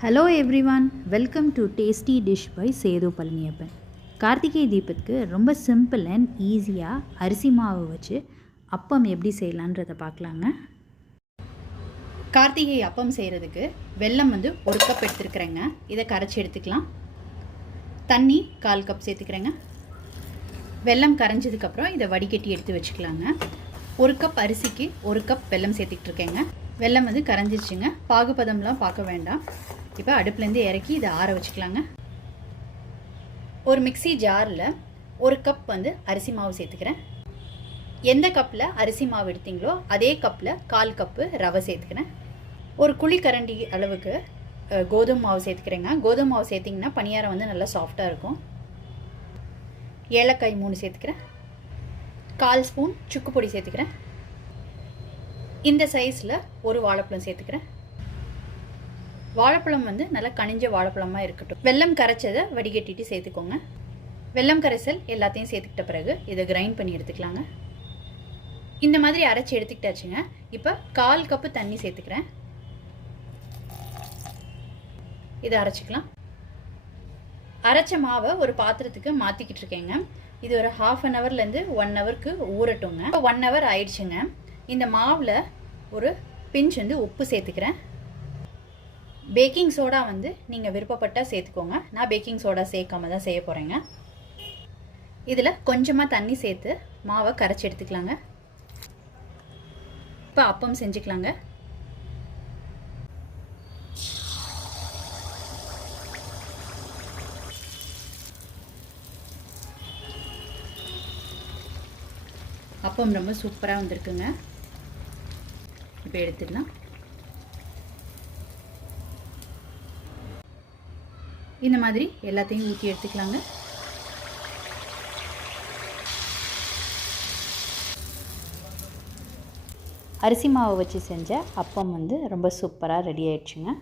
Hello everyone, welcome to tasty dish by Sethu Palaniappan. கார்த்திகை தீபத்துக்கு ரொம்ப சிம்பிள் அண்ட் ஈஸியாக அரிசி மாவு வச்சு அப்பம் எப்படி செய்யலான்றதை பார்க்கலாங்க. கார்த்திகை அப்பம் செய்கிறதுக்கு வெல்லம் ஒரு கப் எடுத்துருக்குறேங்க. இதை கரைச்சி எடுத்துக்கலாம். தண்ணி 1/4 கப் சேர்த்துக்கிறேங்க. வெல்லம் கரைஞ்சதுக்கப்புறம் இதை வடிகட்டி எடுத்து வச்சுக்கலாங்க. 1 கப் அரிசிக்கு 1 கப் வெல்லம் சேர்த்துக்கிட்டு இருக்கேங்க. வெல்லம் கரைஞ்சிச்சுங்க. பாகுபதம்லாம் பார்க்க வேண்டாம். இப்போ அடுப்புலேருந்து இறக்கி இதை ஆற வச்சுக்கலாங்க. ஒரு மிக்சி ஜாரில் 1 கப் அரிசி மாவு சேர்த்துக்கிறேன். எந்த கப்பில் அரிசி மாவு எடுத்தீங்களோ அதே கப்பில் 1/4 கப்பு ரவை சேர்த்துக்கிறேன். ஒரு குழிக்கரண்டி அளவுக்கு கோதுமை மாவு சேர்த்துக்கிறேங்க. கோதுமை மாவு சேர்த்திங்கன்னா பணியாரம் நல்லா சாஃப்டாக இருக்கும். ஏலக்காய் 3 சேர்த்துக்கிறேன். 1/4 ஸ்பூன் சுக்கு பொடி சேர்த்துக்கிறேன். இந்த சைஸில் ஒரு வாழைப்பழம் சேர்த்துக்கிறேன். வாழைப்பழம் நல்லா கனிஞ்ச வாழைப்பழமாக இருக்கட்டும். வெல்லம் கரைச்சதை வடிகட்டிட்டு சேர்த்துக்கோங்க. வெல்லம் கரைசல் எல்லாத்தையும் சேர்த்துக்கிட்ட பிறகு இதை கிரைண்ட் பண்ணி எடுத்துக்கலாங்க. இந்த மாதிரி அரைச்சி எடுத்துக்கிட்டாச்சுங்க. இப்போ 1/4 கப்பு தண்ணி சேர்த்துக்கிறேன். இதை அரைச்சிக்கலாம். அரைச்ச மாவை ஒரு பாத்திரத்துக்கு மாற்றிக்கிட்டு இருக்கேங்க. இது ஒரு 1/2 ஹவர்லேருந்து 1 ஹவருக்கு ஊறட்டுங்க. இப்போ 1 ஹவர் ஆயிடுச்சுங்க. இந்த மாவில் ஒரு பிஞ்ச் உப்பு சேர்த்துக்கிறேன். பேக்கிங் சோடா நீங்கள் விருப்பப்பட்டால் சேர்த்துக்கோங்க. நான் பேக்கிங் சோடா சேர்க்காம தான் செய்ய போகிறேங்க. இதில் கொஞ்சமாக தண்ணி சேர்த்து மாவை கரைச்சி எடுத்துக்கலாங்க. இப்போ அப்பம் செஞ்சுக்கலாங்க. அப்பம் ரொம்ப சூப்பராக வந்திருக்குங்க. இப்போ எடுத்துடலாம். இந்த மாதிரி எல்லாத்தையும் ஊற்றி எடுத்துக்கலாங்க. அரிசி மாவை வச்சு செஞ்ச அப்பம் ரொம்ப சூப்பராக ரெடி ஆயிடுச்சுங்க.